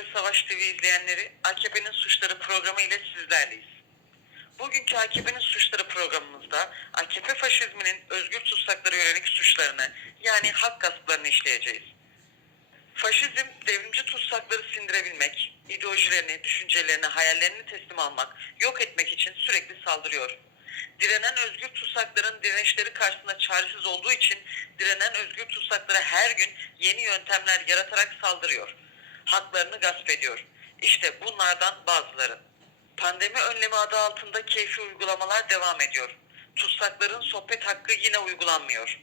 ve Savaş TV izleyenleri AKP'nin Suçları programı ile sizlerleyiz. Bugünkü AKP'nin Suçları programımızda AKP faşizminin özgür tutsaklara yönelik suçlarını yani hak gasplarını işleyeceğiz. Faşizm devrimci tutsakları sindirebilmek, ideolojilerini, düşüncelerini, hayallerini teslim almak, yok etmek için sürekli saldırıyor. Direnen özgür tutsakların direnişleri karşısında çaresiz olduğu için direnen özgür tutsaklara her gün yeni yöntemler yaratarak saldırıyor. Haklarını gasp ediyor. İşte bunlardan bazıları. Pandemi önlemi adı altında keyfi uygulamalar devam ediyor. Tutsakların sohbet hakkı yine uygulanmıyor.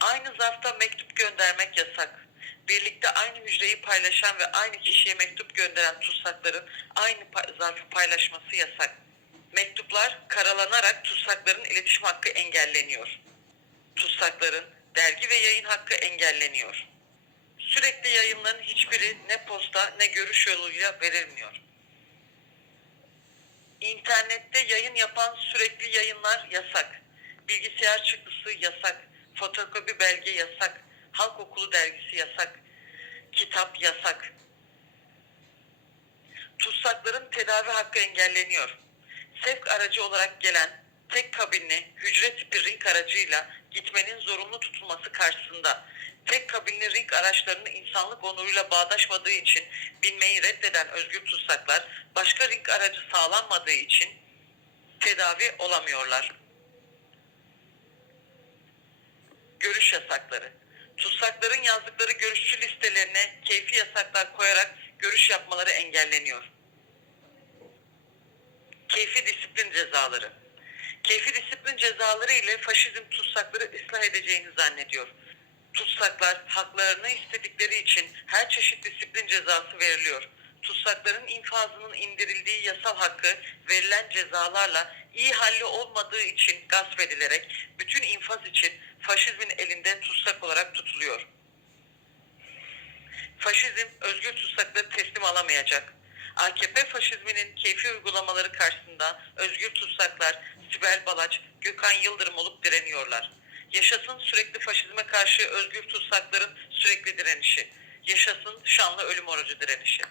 Aynı zarfta mektup göndermek yasak. Birlikte aynı hücreyi paylaşan ve aynı kişiye mektup gönderen tutsakların aynı zarfı paylaşması yasak. Mektuplar karalanarak tutsakların iletişim hakkı engelleniyor. Tutsakların dergi ve yayın hakkı engelleniyor. Sürekli yayınların hiçbiri ne posta ne görüş yoluyla verilmiyor. İnternette yayın yapan sürekli yayınlar yasak. Bilgisayar çıktısı yasak. Fotokopi belge yasak. Halk okulu dergisi yasak. Kitap yasak. Tutsakların tedavi hakkı engelleniyor. Sevk aracı olarak gelen tek kabinli hücre tipi ring aracıyla gitmenin zorunlu tutulması karşısında tek kabinli ring araçlarının insanlık onuruyla bağdaşmadığı için binmeyi reddeden özgür tutsaklar başka ring aracı sağlanmadığı için tedavi olamıyorlar. Görüş yasakları. Tutsakların yazdıkları görüşçü listelerine keyfi yasaklar koyarak görüş yapmaları engelleniyor. Keyfi disiplin cezaları. Keyfi disiplin cezaları ile faşizm tutsakları ıslah edeceğini zannediyor. Tutsaklar haklarını istedikleri için her çeşit disiplin cezası veriliyor. Tutsakların infazının indirildiği yasal hakkı verilen cezalarla iyi halli olmadığı için gasp edilerek bütün infaz için faşizmin elinde tutsak olarak tutuluyor. Faşizm özgür tutsakları teslim alamayacak. AKP faşizminin keyfi uygulamaları karşısında özgür tutsaklar Sibel Balaç, Gökhan Yıldırım olup direniyorlar. Yaşasın sürekli faşizme karşı özgür tutsakların sürekli direnişi. Yaşasın şanlı ölüm orucu direnişi.